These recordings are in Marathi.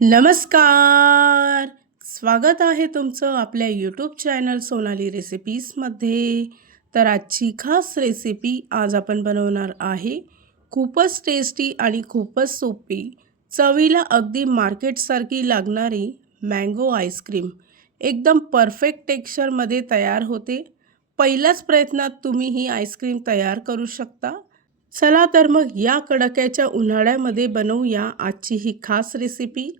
नमस्कार. स्वागत आहे तुमचं आपल्या यूट्यूब चॅनल सोनाली रेसिपीजमध्ये. तर आजची खास रेसिपी आज आपण बनवणार आहे खूपच टेस्टी आणि खूपच सोपी, चवीला अगदी मार्केटसारखी लागणारी मँगो आईस्क्रीम. एकदम परफेक्ट टेक्स्चरमध्ये तयार होते. पहिल्याच प्रयत्नात तुम्ही ही आईस्क्रीम तयार करू शकता. चला तर मग या कडाक्याच्या उन्हाळ्यामध्ये बनवूया आजची ही खास रेसिपी.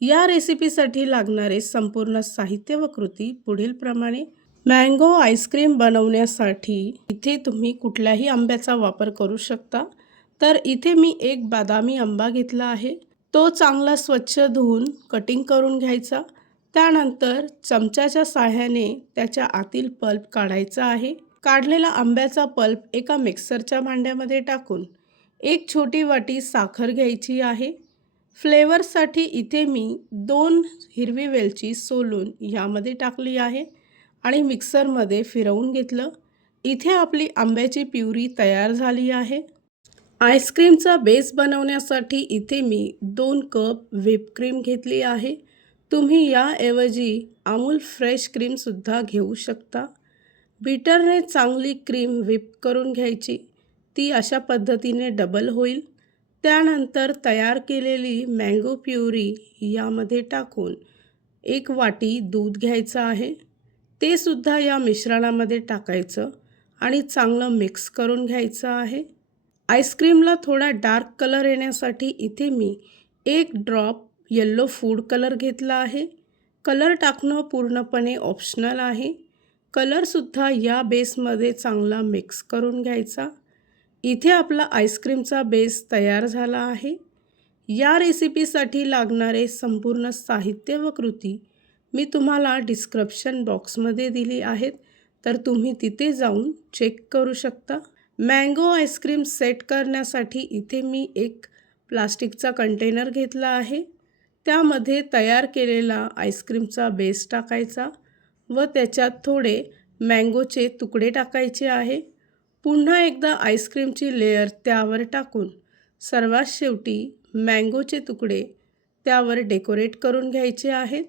या रेसिपीसाठी लागणारे संपूर्ण साहित्य व कृती पुढीलप्रमाणे. मँगो आईस्क्रीम बनवण्यासाठी इथे तुम्ही कुठल्याही आंब्याचा वापर करू शकता. तर इथे मी एक बदामी आंबा घेतला आहे. तो चांगला स्वच्छ धुवून कटिंग करून घ्यायचा. त्यानंतर चमच्याच्या साहाय्याने त्याच्या आतील पल्प काढायचा आहे. काढलेला आंब्याचा पल्प एका मिक्सरच्या भांड्यामध्ये टाकून एक छोटी वाटी साखर घ्यायची आहे. फ्लेवरसाठी इथे मी 2 हिरवी वेलची सोलून यामध्ये टाकली आहे आणि मिक्सरमध्ये फिरवून घेतलं. इथे आपली आंब्याची प्युरी तयार झाली आहे. आईस्क्रीमचा बेस बनवण्यासाठी इथे मी 2 कप व्हिप क्रीम घेतली आहे. तुम्ही याऐवजी अमूल फ्रेश क्रीमसुद्धा घेऊ शकता. बीटरने चांगली क्रीम व्हिप करून घ्यायची. ती अशा पद्धतीने डबल होईल. त्यानंतर तयार केलेली मँगो प्युरी यामध्ये टाकून 1 वाटी दूध घ्यायचं आहे. ते सुद्धा या मिश्रणामध्ये टाकायचं आणि चांगलं मिक्स करून घ्यायचं आहे. आईस्क्रीमला थोडा डार्क कलर येण्यासाठी इथे मी 1 ड्रॉप येलो फूड कलर घेतला आहे. कलर टाकणं पूर्णपणे ऑप्शनल आहे. कलरसुद्धा या बेसमध्ये चांगला मिक्स करून घ्यायचा. इथे आपला आईस्क्रीमचा बेस तयार झाला आहे. या रेसिपीसाठी लागणारे संपूर्ण साहित्य व कृती मी तुम्हाला डिस्क्रिप्शन बॉक्समध्ये दिली आहेत, तर तुम्ही तिथे जाऊन चेक करू शकता. मँगो आईस्क्रीम सेट करण्यासाठी इथे मी एक प्लास्टिकचा कंटेनर घेतला आहे. त्यामध्ये तयार केलेला आईस्क्रीमचा बेस टाकायचा व त्याच्यात थोडे मँगोचे तुकडे टाकायचे आहे. पुन्हा एकदा आईस्क्रीमची लेयर त्यावर टाकून सर्वात शेवटी मँगोचे तुकडे त्यावर डेकोरेट करून घ्यायचे आहेत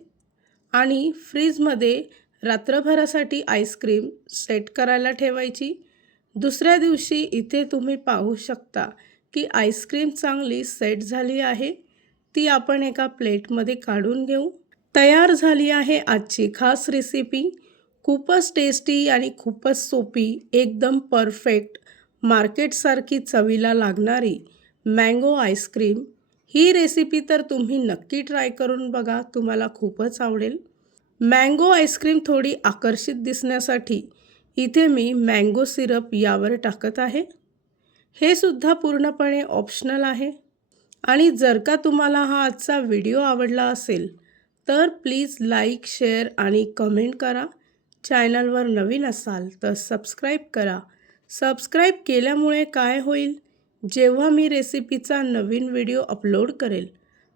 आणि फ्रीजमध्ये रात्रभरासाठी आईस्क्रीम सेट करायला ठेवायची. दुसऱ्या दिवशी इथे तुम्ही पाहू शकता की आईस्क्रीम चांगली सेट झाली आहे. ती आपण एका प्लेटमध्ये काढून घेऊ. तयार झाली आहे आजची खास रेसिपी. खूपच टेस्टी आणि खूपच सोपी, एकदम परफेक्ट मार्केटसारखी चवीला लागणारी मँगो आईस्क्रीम. ही रेसिपी तर तुम्ही नक्की ट्राय करून बघा, तुम्हाला खूपच आवडेल. मँगो आईस्क्रीम थोडी आकर्षित दिसण्यासाठी इथे मी मँगो सिरप यावर टाकत आहे. हे सुद्धा पूर्णपणे ऑप्शनल आहे. आणि जर का तुम्हाला हा आजचा व्हिडिओ आवडला असेल तर प्लीज लाईक, शेअर आणि कमेंट करा. चॅनलवर नवीन असाल तर सबस्क्राईब करा. सबस्क्राईब केल्यामुळे काय होईल, जेव्हा मी रेसिपीचा नवीन व्हिडिओ अपलोड करेल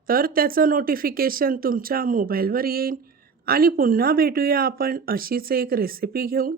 तर त्याचं नोटिफिकेशन तुमच्या मोबाईलवर येईल. आणि पुन्हा भेटूया आपण अशीच एक रेसिपी घेऊन.